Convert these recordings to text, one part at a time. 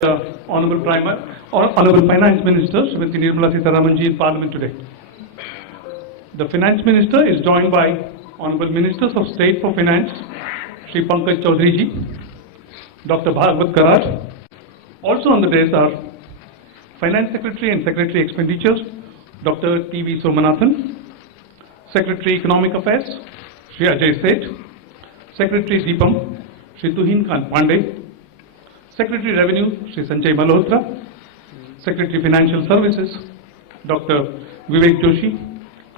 Honorable Finance Minister, Srimati Nirmala Sitharaman ji in Parliament today. The Finance Minister is joined by Honorable Ministers of State for Finance, Shri Pankaj Chaudhary ji, Dr. Bharat. Also on the dais are Finance Secretary and Secretary Expenditures, Dr. T.V. Somanathan, Secretary Economic Affairs, Shri Ajit Seth, Secretary Deepam, Shri Tuhin Khan Pandey, Secretary Revenue, Shri Sanjay Malhotra, Secretary Financial Services, Dr. Vivek Joshi,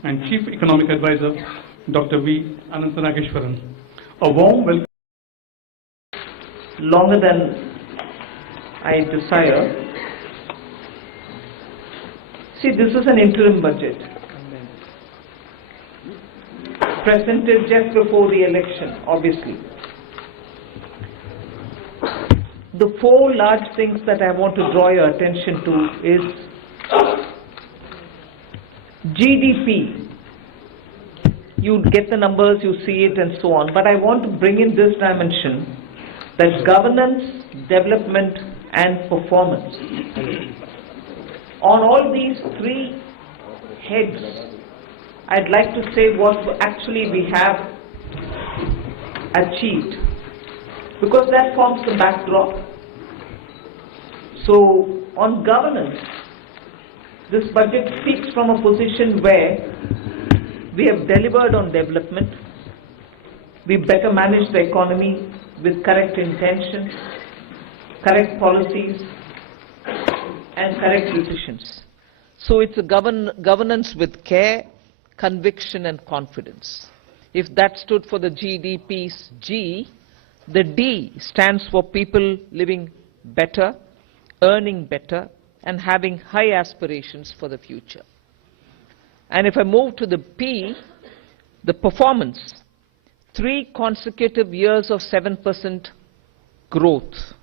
and Chief Economic Advisor, Dr. V. Anantanageshwaran. A warm welcome. Longer than I desire. See, this is an interim budget presented just before the election, obviously. The four large things that I want to draw your attention to is GDP. You get the numbers, you see it and so on, but I want to bring in this dimension, that governance, development and performance. On all these three heads, I'd like to say what actually we have achieved, because that forms the backdrop. So, on governance, this budget speaks from a position where we have delivered on development, we better manage the economy with correct intentions, correct policies, and correct decisions. So it's a governance with care, conviction and confidence. If that stood for the GDP's G, the D stands for people living better, earning better, and having high aspirations for the future. And if I move to the P, the performance, 3 consecutive years of 7% growth.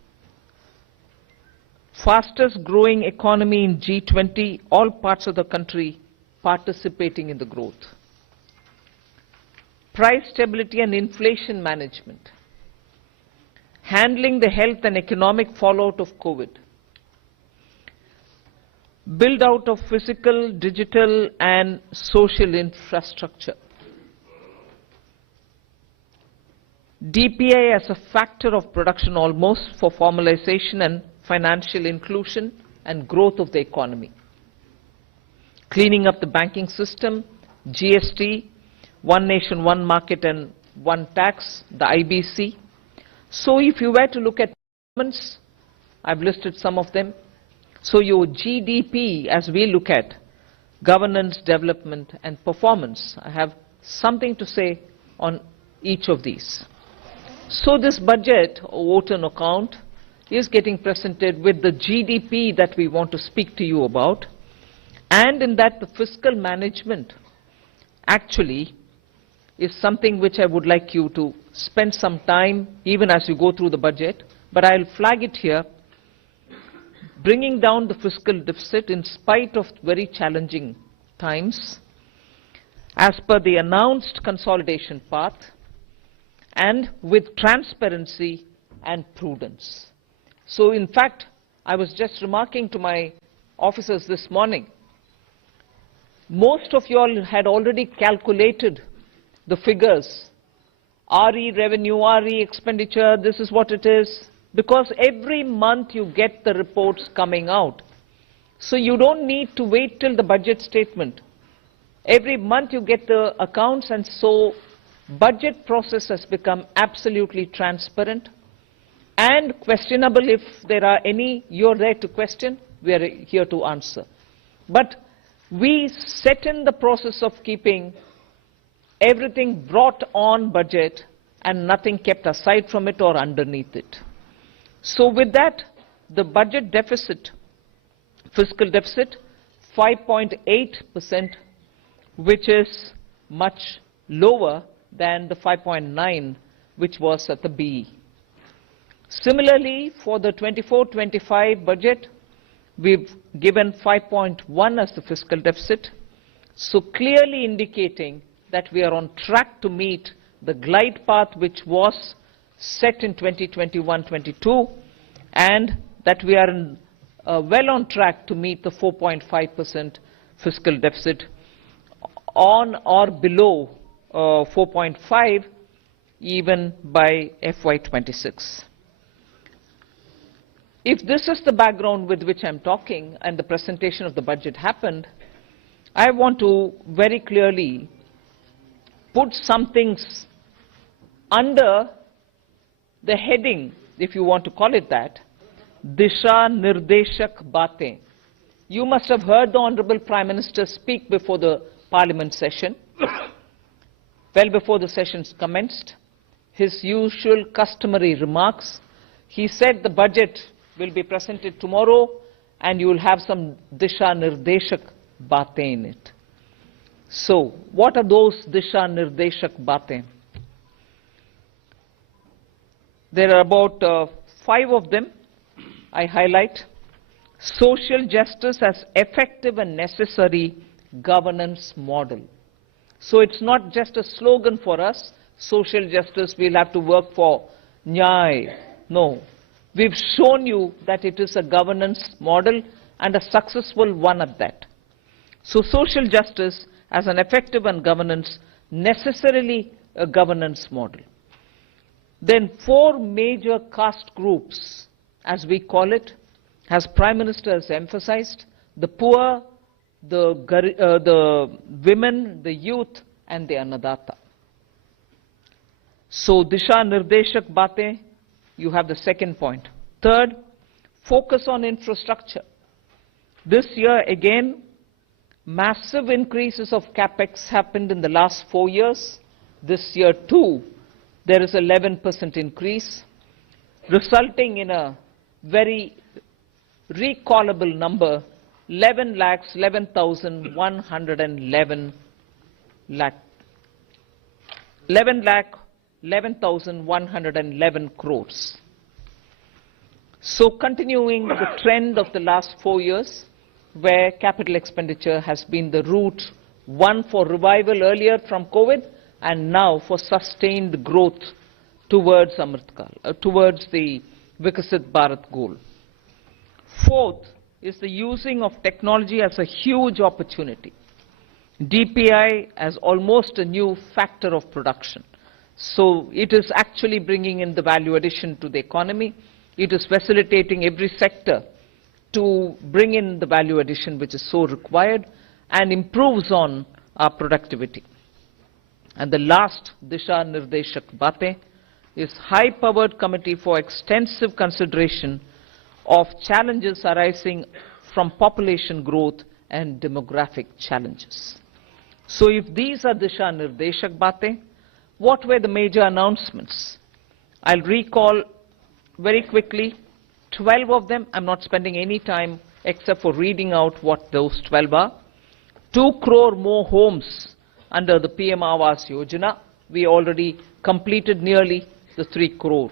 Fastest growing economy in G20, all parts of the country participating in the growth. Price stability and inflation management. Handling the health and economic fallout of COVID. Build out of physical, digital and social infrastructure. DPI as a factor of production almost for formalization and financial inclusion and growth of the economy. Cleaning up the banking system, GST, one nation, one market and one tax, the IBC. So if you were to look at governments, I've listed some of them. So your GDP, as we look at governance, development and performance, I have something to say on each of these. So this budget, vote on account, is getting presented with the GDP that we want to speak to you about, and in that the fiscal management actually is something which I would like you to spend some time even as you go through the budget, but I'll flag it here. Bringing down the fiscal deficit in spite of very challenging times as per the announced consolidation path and with transparency and prudence. So in fact, I was just remarking to my officers this morning, most of you all had already calculated the figures, RE revenue, RE expenditure, this is what it is, because every month you get the reports coming out. So you don't need to wait till the budget statement. Every month you get the accounts, and so budget process has become absolutely transparent and questionable. If there are any, you're there to question, we are here to answer. But we set in the process of keeping everything brought on budget and nothing kept aside from it or underneath it. So with that, the budget deficit, fiscal deficit, 5.8%, which is much lower than the 5.9, which was at the BE. Similarly, for the 24-25 budget, we've given 5.1 as the fiscal deficit, so clearly indicating that we are on track to meet the glide path which was set in 2021-22 and that we are well on track to meet the 4.5% fiscal deficit, on or below 4.5 even by FY26. If this is the background with which I'm talking and the presentation of the budget happened, I want to very clearly put some things under the heading, if you want to call it that, Disha Nirdeshak Baatein. You must have heard the Honorable Prime Minister speak before the Parliament session, well before the sessions commenced. His usual customary remarks. He said the budget will be presented tomorrow and you will have some Disha Nirdeshak Baatein in it. So, what are those Disha Nirdeshak Baatein? There are about 5 of them I highlight. Social justice as effective and necessary governance model. So it's not just a slogan for us, social justice, we'll have to work for Nyay. No. We've shown you that it is a governance model and a successful one at that. So social justice as an effective and governance, necessarily a governance model. Then 4 major caste groups, as we call it, as Prime Minister has emphasized, the poor, the women, the youth, and the Annadata. So Disha Nirdeshak Baatein, you have the second point. Third, focus on infrastructure. This year again, massive increases of capex happened in the last 4 years. This year too, there is 11% increase, resulting in a very recallable number, 11,11,111 crores. So continuing the trend of the last 4 years, where capital expenditure has been the route, one for revival earlier from COVID, and now for sustained growth towards towards the Viksit Bharat goal. Fourth is the using of technology as a huge opportunity. DPI as almost a new factor of production. So it is actually bringing in the value addition to the economy. It is facilitating every sector to bring in the value addition which is so required and improves on our productivity. And the last Disha Nirdeshak Baatein is high-powered committee for extensive consideration of challenges arising from population growth and demographic challenges. So if these are Disha Nirdeshak Baatein, what were the major announcements? I'll recall very quickly 12 of them. I'm not spending any time except for reading out what those 12 are. 2 crore more homes under the PM Awas Yojana. We already completed nearly the 3 crore.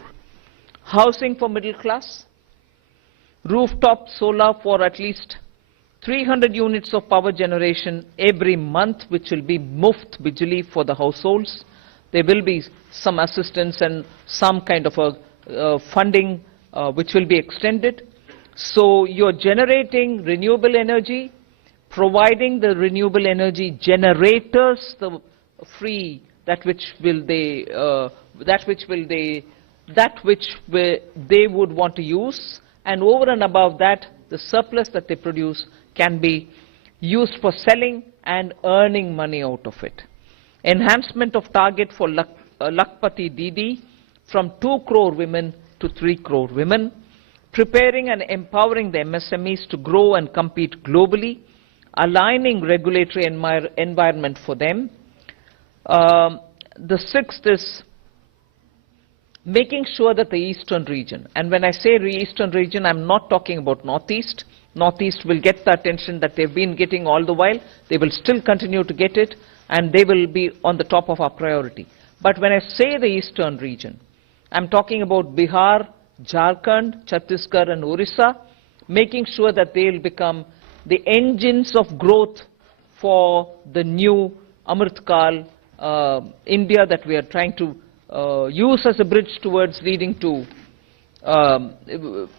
Housing for middle class. Rooftop solar for at least 300 units of power generation every month, which will be muft bijli for the households. There will be some assistance and some kind of a funding which will be extended. So you're generating renewable energy, providing the renewable energy generators the free they would want to use, and over and above that, the surplus that they produce can be used for selling and earning money out of it. Enhancement of target for Lakpati Didi from 2 crore women to 3 crore women. Preparing and empowering the MSMEs to grow and compete globally. Aligning regulatory environment for them. The sixth is making sure that the eastern region, and when I say eastern region, I'm not talking about northeast. Northeast will get the attention that they've been getting all the while. They will still continue to get it, and they will be on the top of our priority. But when I say the eastern region, I'm talking about Bihar, Jharkhand, Chhattisgarh, and Orissa, making sure that they will become the engines of growth for the new Amritkal India that we are trying to use as a bridge towards leading to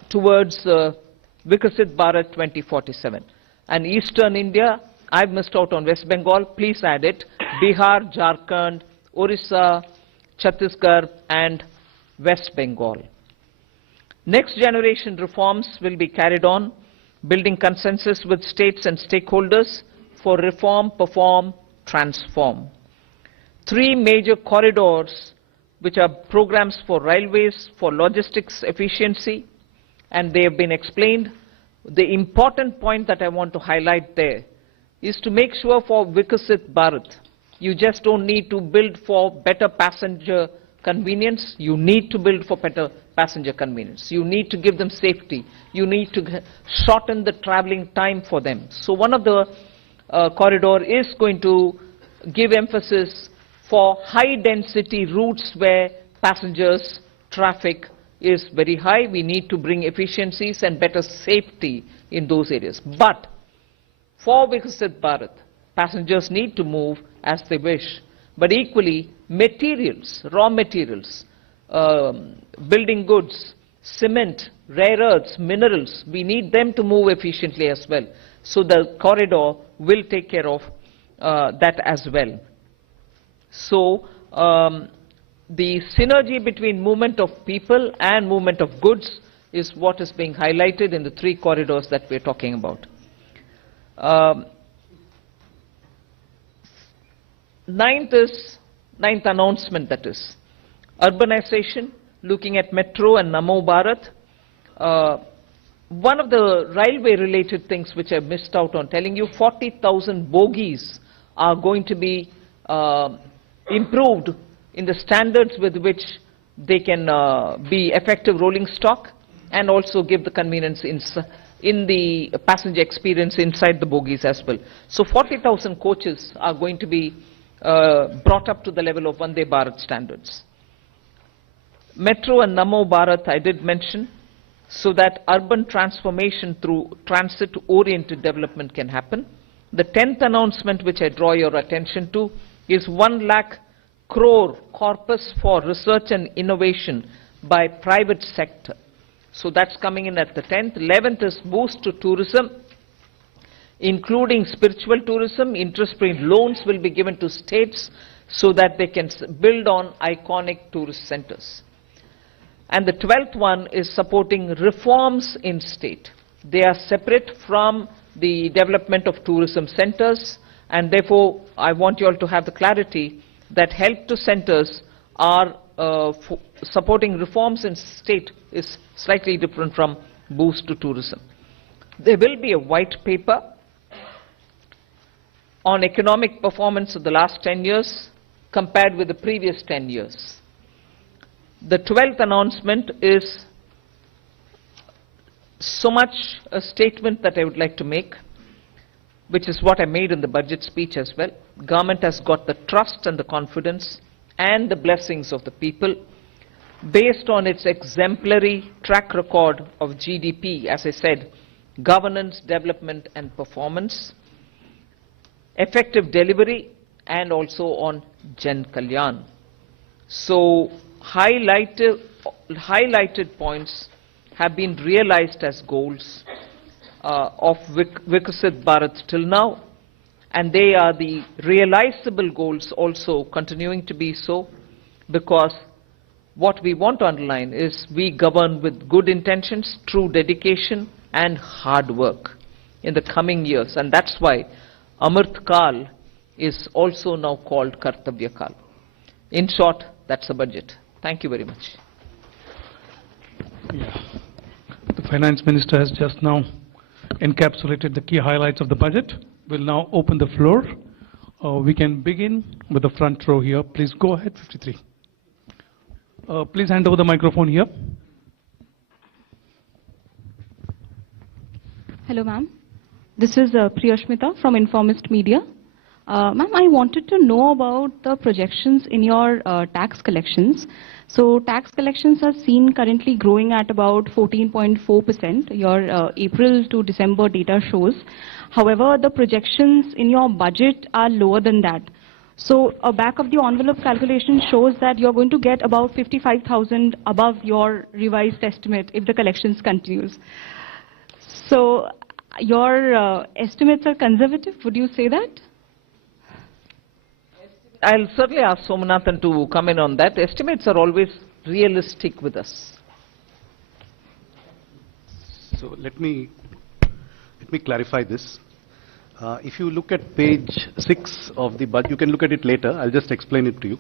towards Viksit Bharat 2047. And Eastern India, I've missed out on West Bengal, please add it, Bihar, Jharkhand, Orissa, Chhattisgarh and West Bengal. Next generation reforms will be carried on, building consensus with states and stakeholders for reform, perform, transform. 3 major corridors which are programs for railways, for logistics efficiency, and they have been explained. The important point that I want to highlight there is to make sure for Viksit Bharat, you just don't need to build for better passenger convenience, you need to build for better passenger convenience. You need to give them safety. You need to shorten the traveling time for them. So one of the corridor is going to give emphasis for high density routes where passengers traffic is very high. We need to bring efficiencies and better safety in those areas. But for Viksit Bharat, passengers need to move as they wish. But equally, materials, raw materials, building goods, cement, rare earths, minerals, we need them to move efficiently as well. So the corridor will take care of that as well. So the synergy between movement of people and movement of goods is what is being highlighted in the 3 corridors that we're talking about. Ninth announcement, that is urbanization, looking at metro and Namo Bharat. One of the railway related things which I missed out on telling you, 40,000 bogies are going to be improved in the standards with which they can be effective rolling stock and also give the convenience in the passenger experience inside the bogies as well. So 40,000 coaches are going to be brought up to the level of Vande Bharat standards. Metro and Namo Bharat I did mention, so that urban transformation through transit-oriented development can happen. The 10th announcement which I draw your attention to is 1 lakh crore corpus for research and innovation by private sector. So that's coming in at the 10th. 11th is boost to tourism, including spiritual tourism. Interest-free loans will be given to states so that they can build on iconic tourist centers. And the 12th one is supporting reforms in state. They are separate from the development of tourism centers, and therefore I want you all to have the clarity that help to centers are supporting reforms in state is slightly different from boost to tourism. There will be a white paper on economic performance of the last 10 years compared with the previous 10 years. The 12th announcement is so much a statement that I would like to make, which is what I made in the budget speech as well. Government has got the trust and the confidence and the blessings of the people based on its exemplary track record of GDP, as I said, governance, development and performance, effective delivery, and also on Jan Kalyan. So highlighted points have been realized as goals of Viksit Bharat till now, and they are the realizable goals also continuing to be so, because what we want to underline is we govern with good intentions, true dedication and hard work in the coming years, and that's why Amrit Kal is also now called Kartavya Kal. In short, that's the budget. Thank you very much. Yeah. The Finance Minister has just now encapsulated the key highlights of the budget. We'll now open the floor. We can begin with the front row here. Please go ahead, 53. Please hand over the microphone here. Hello, ma'am. This is Priyashmita from Informist Media. Ma'am, I wanted to know about the projections in your tax collections. So tax collections are seen currently growing at about 14.4%. Your April to December data shows. However, the projections in your budget are lower than that. So a back of the envelope calculation shows that you're going to get about 55,000 above your revised estimate if the collections continues. So your estimates are conservative, would you say that? I'll certainly ask Somanathan to comment on that. Estimates are always realistic with us. So let me clarify this. If you look at page 6 of the budget, you can look at it later. I'll just explain it to you.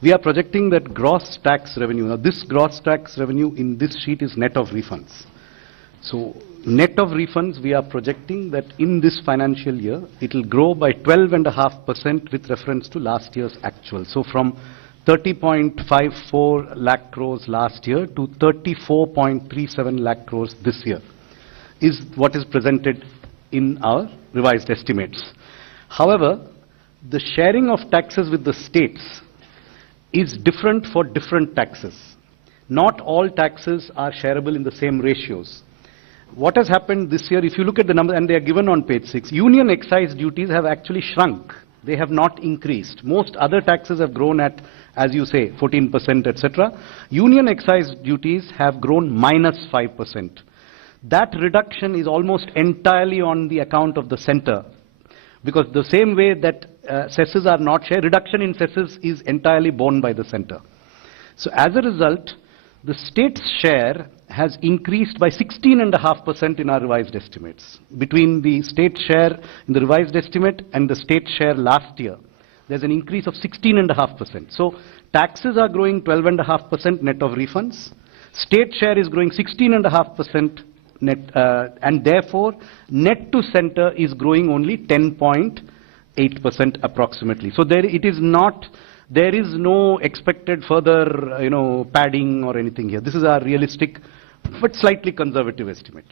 We are projecting that gross tax revenue. Now, this gross tax revenue in this sheet is net of refunds. So, net of refunds, we are projecting that in this financial year, it will grow by 12.5% with reference to last year's actual. So, from 30.54 lakh crores last year to 34.37 lakh crores this year is what is presented in our revised estimates. However, the sharing of taxes with the states is different for different taxes. Not all taxes are shareable in the same ratios. What has happened this year, if you look at the number, and they are given on page 6, union excise duties have actually shrunk. They have not increased. Most other taxes have grown at, as you say, 14%, etc. Union excise duties have grown minus 5%. That reduction is almost entirely on the account of the center, because the same way that cesses are not shared, reduction in cesses is entirely borne by the center. So as a result, the state's share has increased by 16.5% in our revised estimates. Between the state share in the revised estimate and the state share last year, there's an increase of 16.5%. So taxes are growing 12.5% net of refunds. State share is growing 16.5% net, and therefore net to center is growing only 10.8% approximately. So there it is not. There is no expected further, padding or anything here. This is our realistic, but slightly conservative estimate.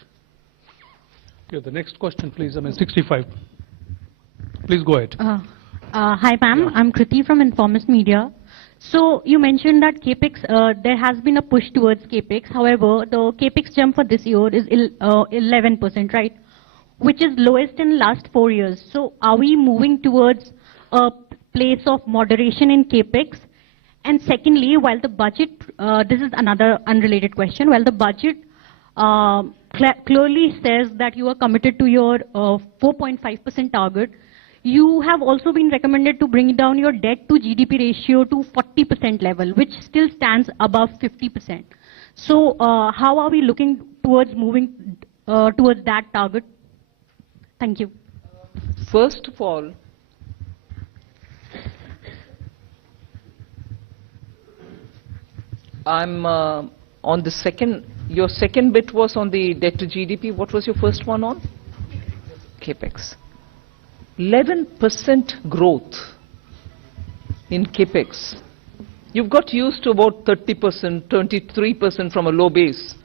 Okay, the next question, please. 65. Please go ahead. Hi, ma'am. Yeah. I'm Kriti from Informist Media. So you mentioned that CAPEX, there has been a push towards CAPEX. However, the CAPEX jump for this year is 11%, right? Which is lowest in last 4 years. So are we moving towards a place of moderation in CAPEX? And secondly, while the budget, this is another unrelated question, while the budget clearly says that you are committed to your 4.5% target, you have also been recommended to bring down your debt to GDP ratio to 40% level, which still stands above 50%. So how are we looking towards moving towards that target? Thank you. First of all, I'm on the second, your second bit was on the debt to GDP. What was your first one on? CAPEX. 11% growth in CAPEX. You've got used to about 30%, 23% from a low base.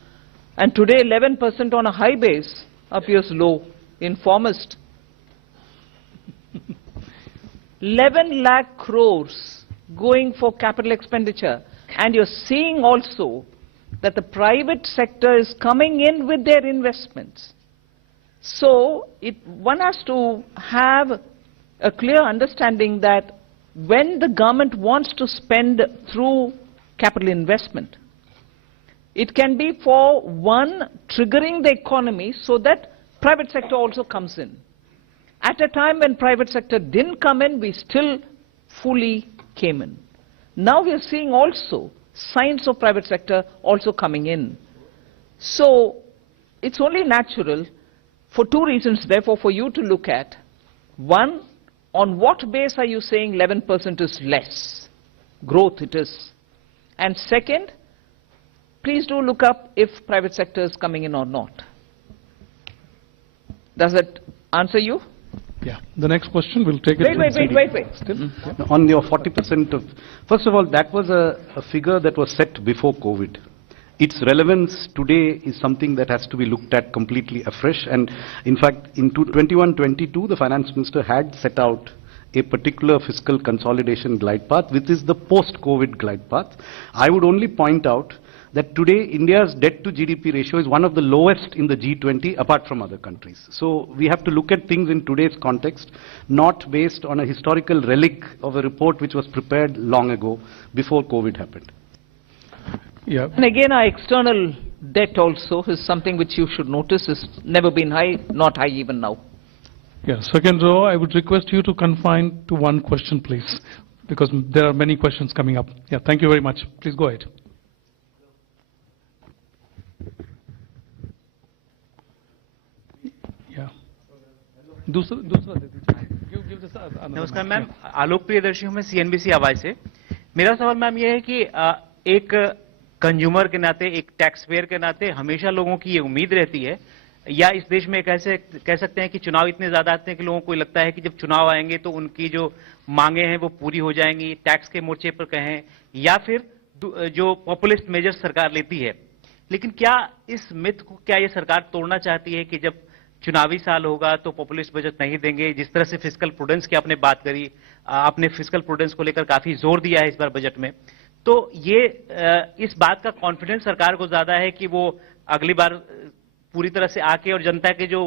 And today 11% on a high base appears low. Informist. 11 lakh crores going for capital expenditure. And you're seeing also that the private sector is coming in with their investments. So one has to have a clear understanding that when the government wants to spend through capital investment, it can be for one, triggering the economy so that private sector also comes in. At a time when private sector didn't come in, we still fully came in. Now we are seeing also signs of private sector also coming in. So it's only natural for two reasons, therefore, for you to look at. One, on what base are you saying 11% is less? Growth it is. And second, please do look up if private sector is coming in or not. Does that answer you? Yeah. The next question, we'll take it. Wait. Still? On your 40% of, first of all, that was a figure that was set before COVID. Its relevance today is something that has to be looked at completely afresh. And in fact, in 21-22, the finance minister had set out a particular fiscal consolidation glide path, which is the post-COVID glide path. I would only point out that today India's debt to GDP ratio is one of the lowest in the G20 apart from other countries. So we have to look at things in today's context, not based on a historical relic of a report which was prepared long ago before COVID happened. Yeah. And again, our external debt also is something which you should notice is never been high, not high even now. Yeah, second row, I would request you to confine to one question, please, because there are many questions coming up. Yeah, thank you very much. Please go ahead. Yeah. दूसरा दे दीजिए. Give this another नमस्कार mic. Ma'am, आलोक प्रियदर्शी हूँ मैं CNBC आवाज से. मेरा सवाल ma'am ये है कि एक कंज्यूमर के नाते, एक टैक्स पेयर के नाते हमेशा लोगों की ये उम्मीद रहती है, या इस देश में कैसे कह सकते हैं कि चुनाव इतने ज्यादा आते हैं कि लोगों को लगता है कि जब चुनाव आएंगे तो उनकी जो मांगे हैं वो पूरी हो जाएंगी, टैक्स के मोर्चे पर कहें, या फिर जो पॉपुलिस्ट मेजर्स सरकार लेती है. लेकिन क्या इस मिथ को क्या ये सरकार तोड़ना चाहती है कि जब चुनावी साल होगा तो पॉपुलिस्ट बजट नहीं देंगे? जिस तरह से फिस्कल प्रूडेंस की आपने बात करी, आपने फिस्कल प्रूडेंस को लेकर काफी जोर दिया है इस बार बजट में, तो ये इस बात का कॉन्फिडेंस सरकार को ज्यादा है कि वो अगली बार पूरी तरह से आके और जनता के जो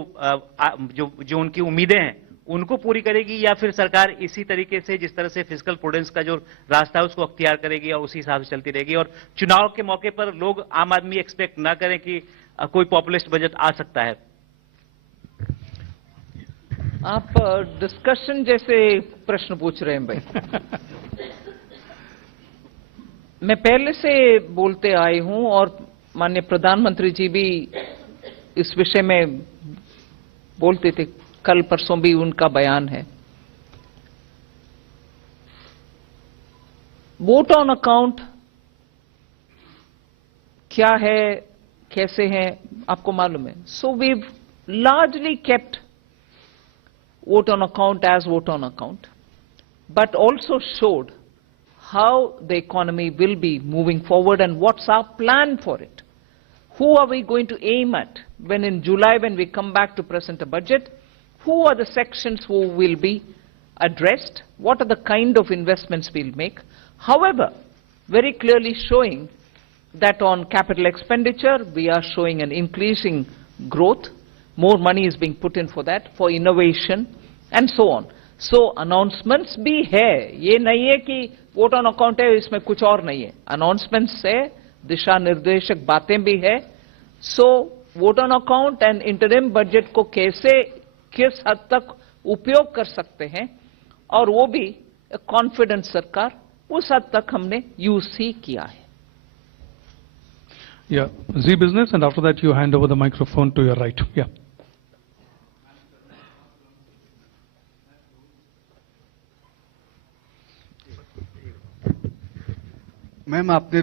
उनकी उम्मीदें हैं उनको पूरी करेगी, या फिर सरकार इसी तरीके से जिस तरह से फिस्कल प्रूडेंस का जो रास्ता है उसको अख्तियार करेगी और उसी हिसाब से चलती रहेगी, और चुनाव के मौके पर लोग आम आदमी एक्सपेक्ट ना करें कि कोई पॉपुलिस्ट बजट आ सकता है? आप डिस्कशन जैसे प्रश्न पूछ रहे हैं भाई. मैं पहले से बोलते आई हूं और माननीय प्रधानमंत्री जी भी इस विषय में बोलते थे, कल परसों भी उनका बयान है. वोट ऑन अकाउंट क्या है, कैसे है, आपको मालूम है. So we largely kept vote on account as vote on account, but also showed how the economy will be moving forward and what's our plan for it. Who are we going to aim at when in July, when we come back to present a budget? Who are the sections who will be addressed? What are the kind of investments we'll make? However, very clearly showing that on capital expenditure, we are showing an increasing growth. More money is being put in for that, for innovation, and so on. So announcements भी है, ये नहीं है कि vote on account है इसमें कुछ और नहीं है. Announcements है, दिशा निर्देशक बातें भी है. So vote on account and interim budget को कैसे, किस हद तक उपयोग कर सकते हैं, और वो भी कॉन्फिडेंस सरकार, उस हद तक हमने यूज ही किया है. Yeah, Z Business, and after that you hand over the microphone to your right. Yeah. Ma'am, आपने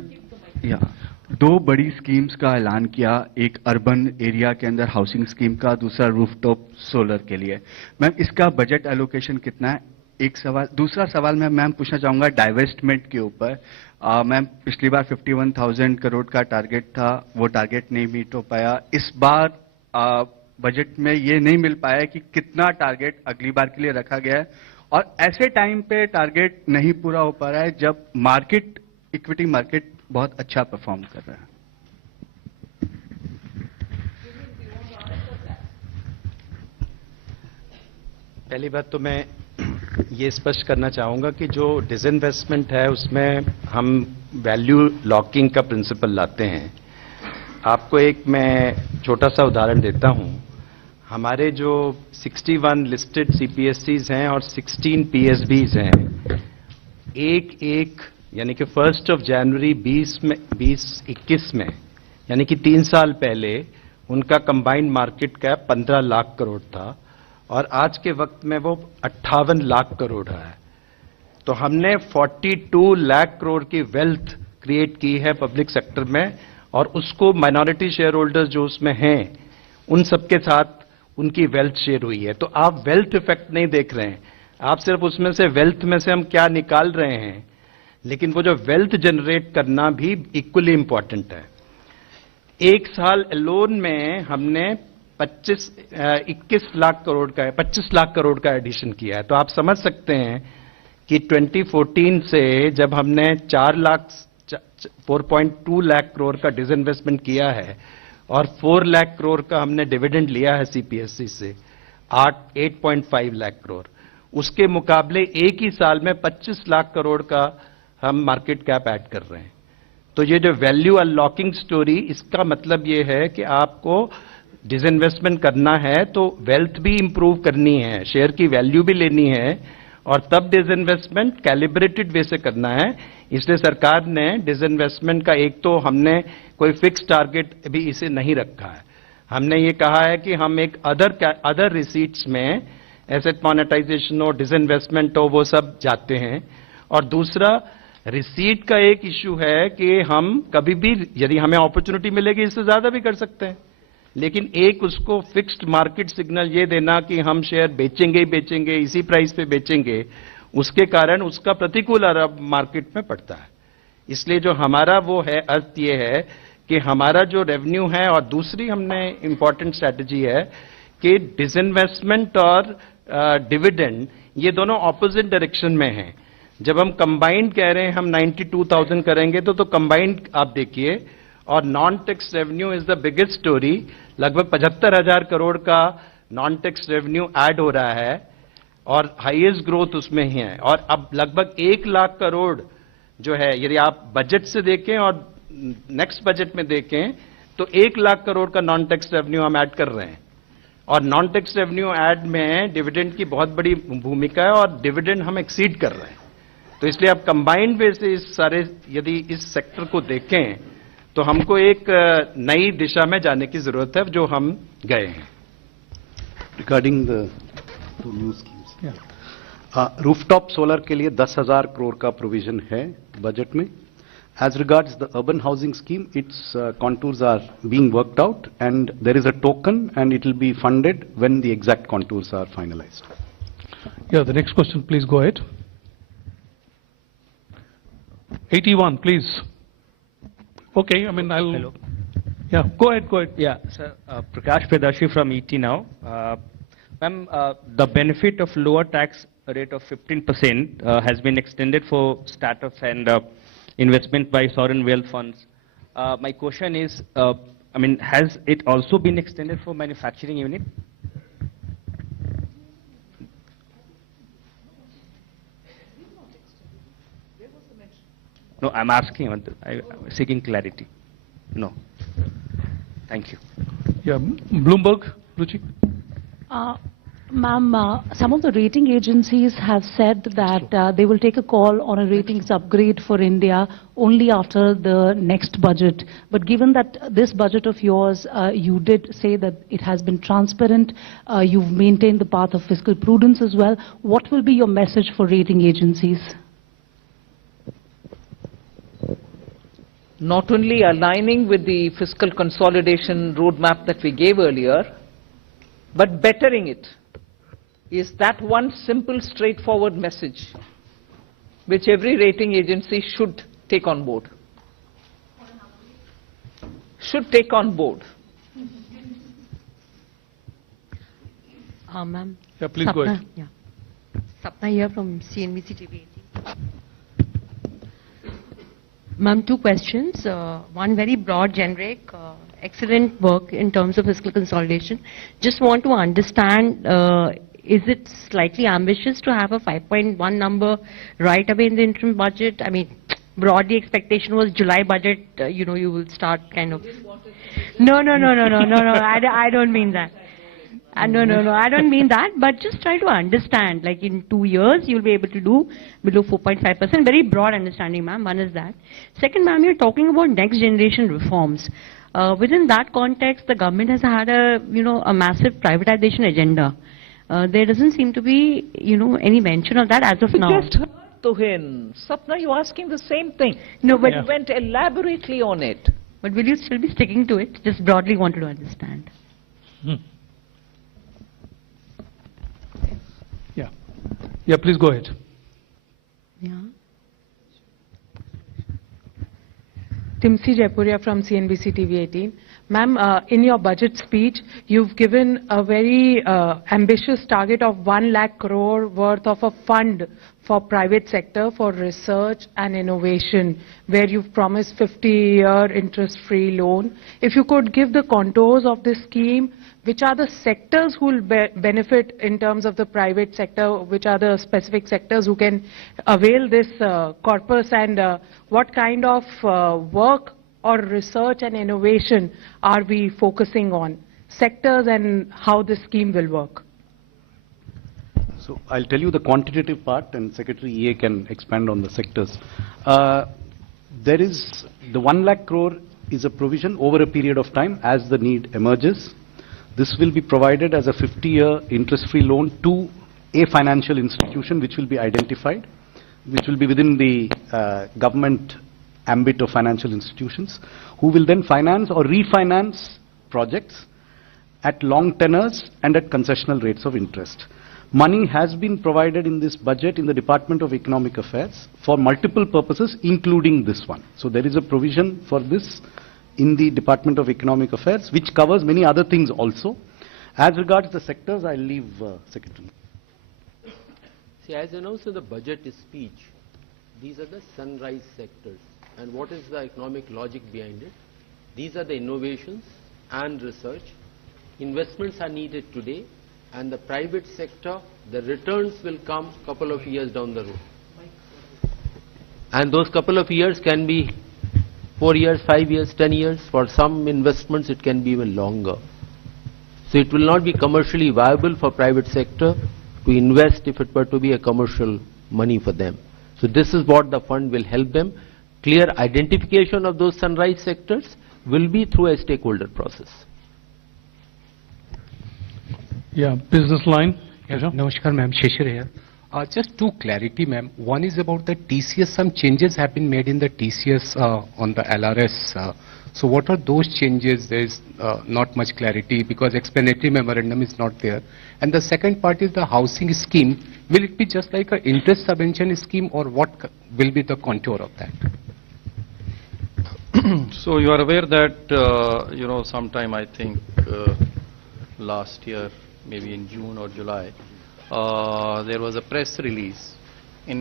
दो बड़ी स्कीम्स का ऐलान किया, एक अर्बन एरिया के अंदर हाउसिंग स्कीम का, दूसरा रूफटॉप सोलर के लिए. मैम, इसका बजट एलोकेशन कितना है? एक सवाल. दूसरा सवाल मैं मैम पूछना चाहूंगा डाइवेस्टमेंट के ऊपर. मैम, पिछली बार 51,000 करोड़ का टारगेट था, वो टारगेट नहीं मीट हो पाया. इस बार बजट में ये नहीं मिल पाया कि कितना टारगेट अगली बार के लिए रखा गया है, और ऐसे टाइम पे टारगेट नहीं पूरा हो पा रहा है जब मार्केट, इक्विटी मार्केट बहुत अच्छा परफॉर्म कर रहा है. पहली बात तो मैं ये स्पष्ट करना चाहूंगा कि जो डिसइन्वेस्टमेंट है उसमें हम वैल्यू लॉकिंग का प्रिंसिपल लाते हैं. आपको एक मैं छोटा सा उदाहरण देता हूं. हमारे जो 61 लिस्टेड सीपीएससीज हैं और 16 पीएसबीज हैं, एक यानी कि 1 जनवरी 2021 में, यानी कि 3 साल पहले उनका combined market cap 15 lakh crore था, और आज के वक्त में वो 58 लाख करोड़ है. तो हमने 42 लाख करोड़ की वेल्थ क्रिएट की है पब्लिक सेक्टर में, और उसको माइनॉरिटी शेयर होल्डर्स जो उसमें हैं उन सबके साथ उनकी वेल्थ शेयर हुई है. तो आप वेल्थ इफेक्ट नहीं देख रहे हैं, आप सिर्फ उसमें से वेल्थ में से हम क्या निकाल रहे हैं, लेकिन वो जो वेल्थ जनरेट करना भी इक्वली इंपॉर्टेंट है. एक साल एलोन में हमने 21 लाख करोड़ का 25 लाख करोड़ का एडिशन किया है. तो आप समझ सकते हैं कि 2014 से जब हमने 4 4.2 लाख करोड़ का डिसइन्वेस्टमेंट किया है और 4 लाख करोड़ का हमने डिविडेंड लिया है सीपीएससी से, 8.5 लाख करोड़, उसके मुकाबले एक ही साल में 25 लाख करोड़ का हम मार्केट कैप ऐड कर रहे हैं। तो ये जो वैल्यू अनलॉकिंग स्टोरी, इसका मतलब ये है कि आपको डिसइन्वेस्टमेंट करना है तो वेल्थ भी इंप्रूव करनी है, शेयर की वैल्यू भी लेनी है, और तब डिसइन्वेस्टमेंट कैलिब्रेटेड वे से करना है। इसलिए सरकार ने डिसइन्वेस्टमेंट का एक तो हमने कोई फिक्स टारगेट भी इसे नहीं रखा है। हमने ये कहा है कि हम एक अदर रिसीट्स में एसेट मोनेटाइजेशन हो, डिसइन्वेस्टमेंट हो, वो सब जाते हैं। और दूसरा रिसीट का एक इश्यू है कि हम कभी भी यदि हमें अपॉर्चुनिटी मिलेगी इससे ज्यादा भी कर सकते हैं, लेकिन एक उसको फिक्स्ड मार्केट सिग्नल ये देना कि हम शेयर बेचेंगे ही बेचेंगे, इसी प्राइस पे बेचेंगे, उसके कारण उसका प्रतिकूल असर मार्केट में पड़ता है। इसलिए जो हमारा वो है, अर्थ ये है कि हमारा जो रेवेन्यू है, और दूसरी हमने इंपॉर्टेंट स्ट्रैटेजी है कि डिसइन्वेस्टमेंट और डिविडेंड ये दोनों ऑपोजिट डायरेक्शन में हैं। जब हम कंबाइंड कह रहे हैं हम 92,000 करेंगे तो कंबाइंड आप देखिए, और non tax revenue is the biggest story. लगभग 75,000 करोड़ का नॉन टैक्स रेवेन्यू ऐड हो रहा है और हाईएस्ट ग्रोथ उसमें ही है। और अब लगभग 1 लाख करोड़ जो है, यदि आप बजट से देखें और नेक्स्ट बजट में देखें तो 1 लाख करोड़ का नॉन टैक्स रेवेन्यू हम ऐड कर रहे हैं। और नॉन टैक्स रेवेन्यू ऐड में डिविडेंड की बहुत बड़ी भूमिका है और डिविडेंड हम एक्सीड कर रहे हैं। तो इसलिए आप कंबाइंड वे से इस सारे यदि इस सेक्टर को देखें तो हमको एक नई दिशा में जाने की जरूरत है, जो हम गए हैं। Regarding the new schemes, rooftop solar के लिए 10,000 करोड़ का प्रोविजन है बजट में। As regards the urban housing scheme, its contours are being worked out, and there is a token, and it will be funded when the exact contours are finalized. Yeah, the next question, please go ahead. 81, please. Okay, I mean, I'll... Hello. Yeah, go ahead. Yeah, sir. Prakash Pedashi from ET now. Ma'am, the benefit of lower tax rate of 15% has been extended for startups and investment by sovereign wealth funds. My question is, I mean, has it also been extended for manufacturing unit? No, I'm asking, I'm seeking clarity. No. Thank you. Yeah, Bloomberg, Ruchi. Ma'am, some of the rating agencies have said that they will take a call on a ratings upgrade for India only after the next budget. But given that this budget of yours, you did say that it has been transparent, you've maintained the path of fiscal prudence as well. What will be your message for rating agencies? Not only aligning with the fiscal consolidation roadmap that we gave earlier, but bettering it. Is that one simple, straightforward message which every rating agency should take on board? Should take on board. Ma'am. Yeah, please go ahead. Yeah. Sapna here from CNBC TV 18. Ma'am, two questions. One very broad, generic. Excellent work in terms of fiscal consolidation. Just want to understand, is it slightly ambitious to have a 5.1 number right away in the interim budget? I mean, broadly expectation was July budget, you know, you will start kind of... No, I don't mean that. No, I don't mean that, but just try to understand, like in 2 years, you'll be able to do below 4.5%. Very broad understanding, ma'am. One is that. Second, ma'am, you're talking about next generation reforms. Within that context, the government has had a, a massive privatization agenda. There doesn't seem to be, any mention of that as of now. Just heard to him. Sapna, you're asking the same thing. No, but... You went elaborately on it. But will you still be sticking to it? Just broadly wanted to understand. Yeah, please go ahead. Yeah. Timsi Jaipuria from CNBC TV 18. Ma'am, in your budget speech, you've given a very ambitious target of 1 lakh crore worth of a fund for private sector for research and innovation, where you've promised 50-year interest-free loan. If you could give the contours of this scheme, which are the sectors who will benefit in terms of the private sector, which are the specific sectors who can avail this corpus, and what kind of work or research and innovation are we focusing on, sectors, and how this scheme will work? So I'll tell you the quantitative part, and Secretary EA can expand on the sectors. There is the 1 lakh crore is a provision over a period of time as the need emerges. This will be provided as a 50-year interest-free loan to a financial institution which will be identified, which will be within the government ambit of financial institutions, who will then finance or refinance projects at long tenors and at concessional rates of interest. Money has been provided in this budget in the Department of Economic Affairs for multiple purposes, including this one. So there is a provision for this in the Department of Economic Affairs, which covers many other things also. As regards the sectors, I'll leave Secretary. See, as announced in the budget speech, these are the sunrise sectors. And what is the economic logic behind it? These are the innovations and research. Investments are needed today, and the private sector, the returns will come couple of years down the road. And those couple of years can be 4 years, 5 years, 10 years. For some investments, it can be even longer. So it will not be commercially viable for private sector to invest if it were to be a commercial money for them. So this is what the fund will help them. Clear identification of those sunrise sectors will be through a stakeholder process. Yeah, business line. Namaskar, ma'am. Shishir here. Just two clarity, ma'am. One is about the TCS. Some changes have been made in the TCS on the LRS. So what are those changes? There is not much clarity because explanatory memorandum is not there. And the second part is the housing scheme. Will it be just like an interest subvention scheme, or what will be the contour of that? So you are aware that, sometime I think last year, maybe in June or July, there was a press release